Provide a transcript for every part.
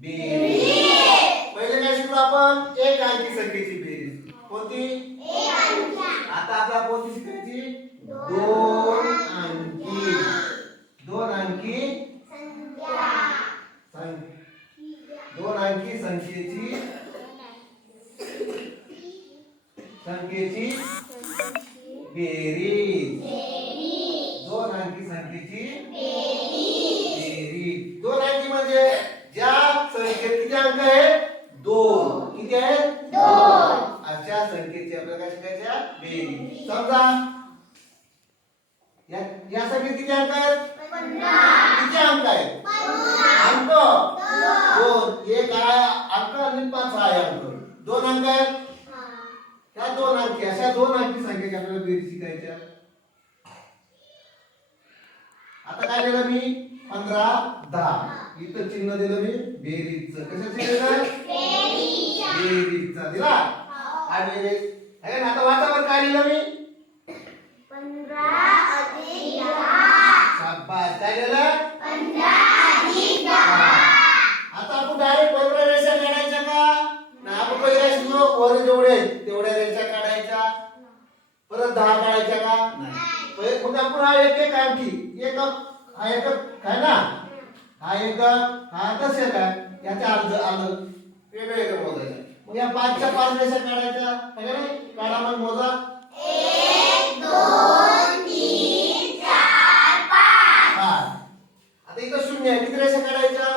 बेरीज पहिले काय शिकलो आपण एक अंकी संख्येची बेरीज कोणती आता आता कोणती शिकायची दोन अंकी दोन अंकी दोन अंकी संख्येची संख्येची बेरीज दोन अंकी संख्येची बेरीज दोन अंकी म्हणजे किती अंक आहे दोन किती आहे दोन अशा संख्येची आपल्याला काय शिकायच्या बेरीज समजा या संख्येत किती अंक आहेत किती अंक आहेत अंक दोन एक आहे अंक आणि पाच आहे अंक दोन अंक आहेत त्या दोन अंक अशा दोन अंकी संख्या आपल्याला बेरीज शिकायच्या आता काय केलं मी पंधरा दहा इथं चिन्ह दिलं मी बेरीजचं कशाचं चिन्ह बेरीजचा दिला काय हो. आहे ना आता वाचावर काय लिहिलं मी काय लिहिलं आता आपण डायरेक्ट पंधरा रेषा काढायच्या का नाही आपण पहिला शिकलो वर जेवढे तेवढ्या रेषा काढायच्या परत दहा काढायच्या का नाही मग आपण हा एक एक आणखी एक हा एकक काय ना हा एकक हा तसे आहे याचा अर्ज आलं वेगळं वेगळं मोजायचं मग या पाचच्या पाच रेषा काढायच्या आहे का नाही काढा मग मोजा आता इथं शून्य आहे किती रेषा काढायच्या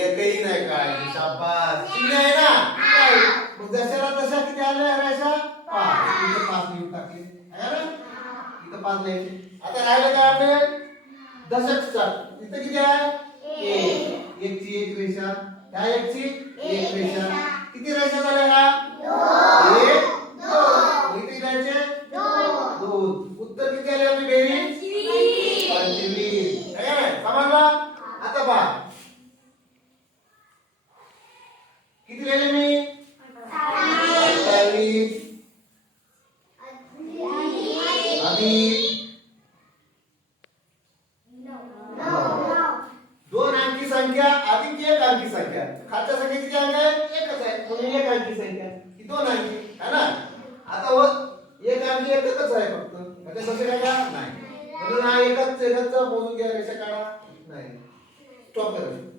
एकही नाही काढायची शाबास शून्य आहे ना पाच आता राहिलं काय दशक दशकचा इथं किती आहे एक एकची एक रेषा एक एकची एक रेषा किती रेषा झाल्या एक दोन किती उत्तर किती आले आपली आता पहा किती लिहिले मी अठ्ठावीस अंकी संख्या खालच्या संख्या किती अंक आहे एकच आहे म्हणून एक अंकी संख्या ही दोन अंकी है ना आता व हो, एक अंकी एकच आहे फक्त म्हणजे सगळे काय नाही म्हणून हा एकच एकच मोजून घ्या रेषा काढा नाही स्टॉप करा